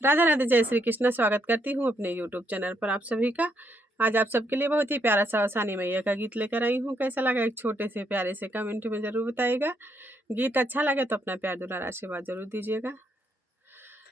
राधे राधे, जय श्री कृष्ण। स्वागत करती हूँ अपने यूट्यूब चैनल पर आप सभी का। आज आप सबके लिए बहुत ही प्यारा सा सानी मैया का गीत लेकर आई हूँ। कैसा लगा एक छोटे से प्यारे से कमेंट में ज़रूर बताइएगा। गीत अच्छा लगे तो अपना प्यार दुलार आशीर्वाद जरूर दीजिएगा।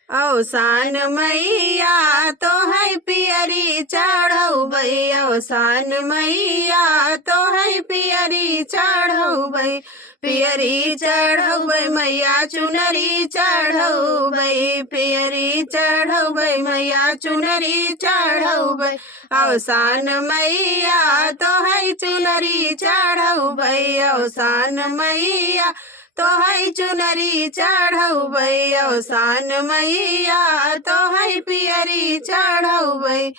औसान मैया तो है पियरी चढ़ौबै, औसान मैया तो है पियरी चढ़ौबै, पियरी चढ़ौबै मैया चुनरी चढ़ौबै, पियरी चढ़ौबै मैया चुनरी चढ़ौबै, औसान मैया तो है चुनरी चढ़ौबै, औसान मैया तो है चुनरी चढ़ौबै, औसान मैया तो है पियरी चढ़ौबै,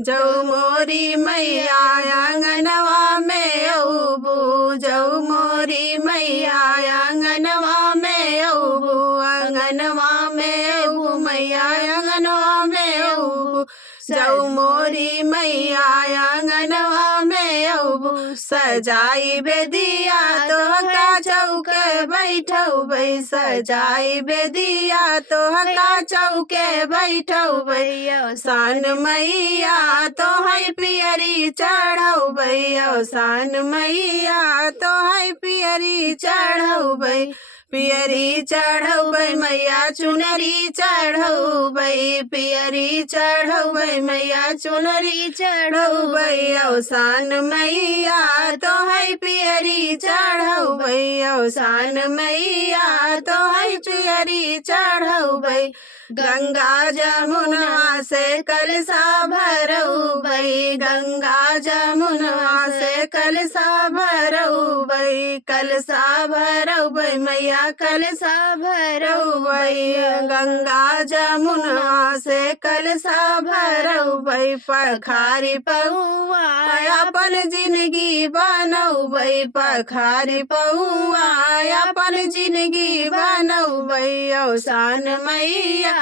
जौ मोरी मैया आंगनवा में औबू, जौ मोरी मैया आंगनवा में औबू, आंगनवा में औबू मैया आंगनवा में औबू, जौ मोरी मैया आंगनवा में औबू, सजाई बेदिया तोहका चौके बैठौबै, सजाई बेदिया तोहका चौके बैठौबै, औसान मैया तो है पियरी चढ़ौबै, औसान मैया तो है पियरी चढ़ौबै, पियरी चढ़ौबै मैया चुनरी चढ़ौबै, पियरी चढ़ौबै मैया चुनरी चढ़ौबै, औसान मैया तो है पियरी चढ़ौबै, औसान मैया तो है पियरी चढ़ौबै, गंगा जमुना से कलशा भरौबै, गंगा जमुना से कलशा भरौबै, कलशा भरौबै मैया कलशा भरौबै, गंगा जमुना से कलशा भरौबै, पखारी पौआ अपन जिंदगी बनौबै, पखारी पौआ अपन जिंदगी बनौबै, औसान मैया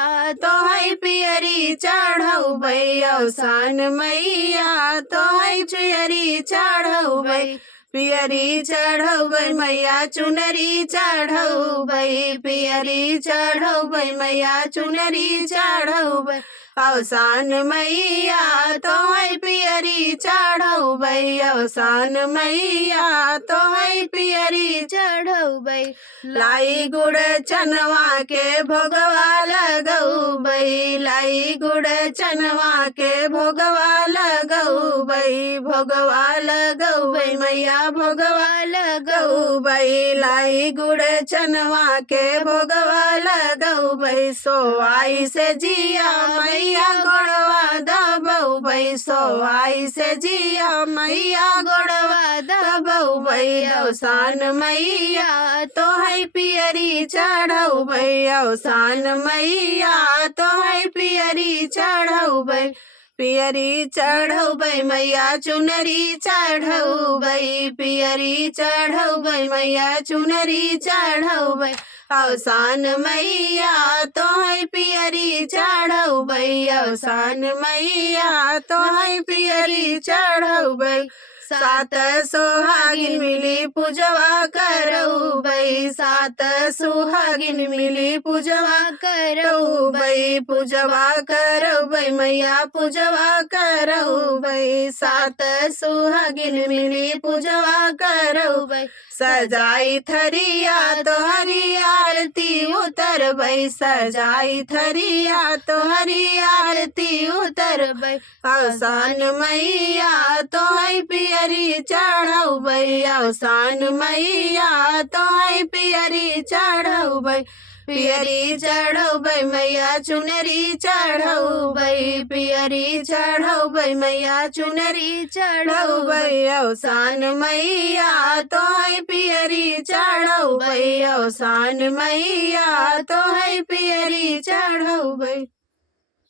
तो है पियरी चढ़ौबै, औसान मैया तो है पियरी चढ़ौबै, पियरी चढ़ौबै मैया चुनरी चढ़ौबै, पियरी चढ़ौबै मैया चुनरी चढ़ौबै, औसान मैया तो है पियरी चढ़ौबै, औसान मैया तो है पियरी चढ़ौबै, लाई गुड़ चनवा के भोगवा लगौबै, लाई गुड़ चनवा के भोगवा लगौबै, भोगवा लगौबै मैया भोगवा लगौबै, लाई गुड़ चनवा के भोगवा लगौबै, सोआई से जिया मैया गोड़वा दबौबै, सोआई से जिया मैया गोड़वा दबौबै, औसान मैया तो है पियरी चढ़ौबै, औसान मैया तो है पियरी चढ़ौबै, पियरी चढ़ौबै मैया चुनरी चढ़ौबै, पियरी चढ़ौबै मैया चुनरी चढ़ौबै, औसान मैया तो है पियरी चढ़ौबै, औसान मैया तो है पियरी चढ़ौबै, सात सोहागिन मिली पूजवा करौबै, सात सुहागिन मिली पूजवा करौबै, पूजवा करौबै मैया पूजवा करौबै, सात सुहागिन मिली पूजवा करौबै, सजाई थरिया तोहरी आरती उतरबै, सजाई थरिया तोहरी आरती उतरबै, औसान मैया तो है पियरी चढ़ौबै, औसान मैया तो है पियरी चढ़ौबै, पियरी चढ़ौबै मैया चुनरी चढ़ौबै, पियरी चढ़ौबै मैया चुनरी चढ़ौबै, औसान मैया तो है पियरी चढ़ौबै, औसान मैया तो है पियरी चढ़ौबै।